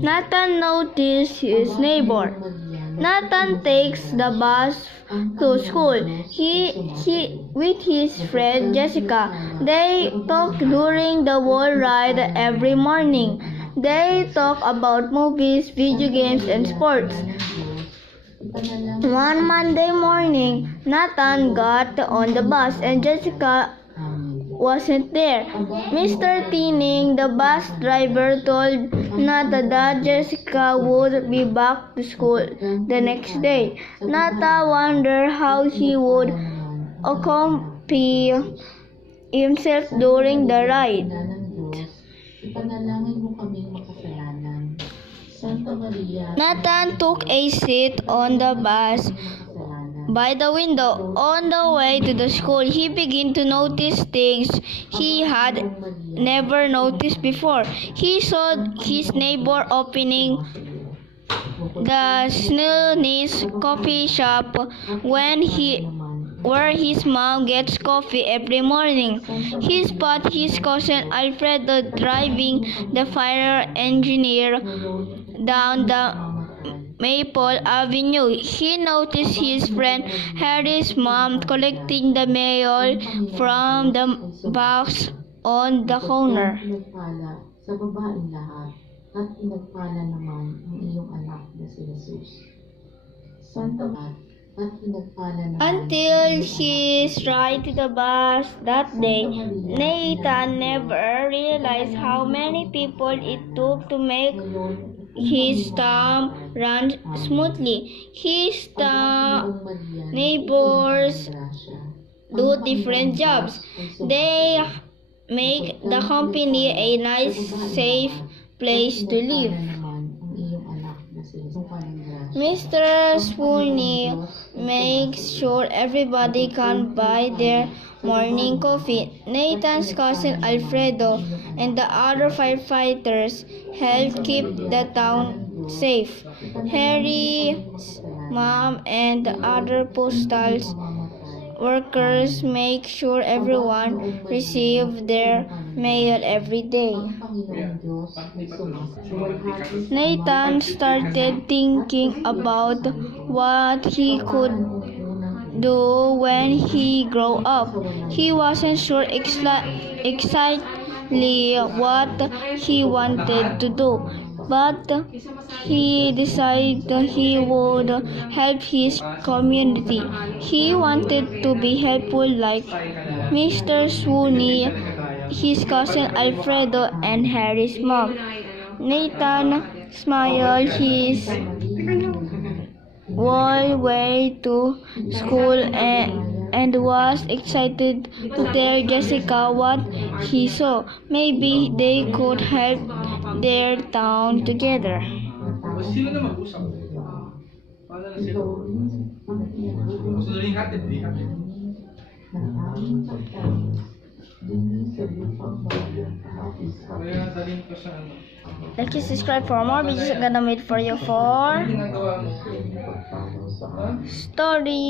Nathan noticed his neighbor. Nathan takes the bus to school. He with his friend Jessica. They talk during the whole ride every morning. They talk about movies, video games, and sports. One Monday morning, Nathan got on the bus and Jessica wasn't there. Mr. Tinning, the bus driver, told Nata that Jessica would be back to school the next day. Nata wondered how he would accompany himself during the ride. Nathan took a seat on the bus by the window. On the way to the school, he began to notice things he had never noticed before. He saw his neighbor opening the Snillney's coffee shop where his mom gets coffee every morning. He spotted his cousin Alfredo driving the fire engineer down the Maple Avenue. He noticed his friend Harry's mom collecting the mail from the box on the corner. Sa babaeng lahat at pinagpala naman ang iyong anak na si Jesus. Santa at pinagpala naman. Until his ride to the bus that day, Nathan never realized how many people it took to make his town run smoothly. His neighbors do different jobs. They make the company a nice, safe place to live. Mr. Sweeney makes sure everybody can buy their morning coffee. Nathan's cousin Alfredo and the other firefighters help keep the town safe. Harry's mom and the other postal workers make sure everyone receives their mail every day. Nathan started thinking about what he could do when he grew up. He wasn't sure exactly what he wanted to do, but he decided he would help his community. He wanted to be helpful like Mr. Sweeney, his cousin Alfredo, and Harry's mom. Nathan smiled his whole way to school and was excited to tell Jessica what he saw. Maybe they could help their town together. Sila na mag-usap. Paano na sila? Gusto na rin hatid, di hatid. Kaya dalhin ko sa ano. Like and subscribe for more videos I'm gonna make for you for story.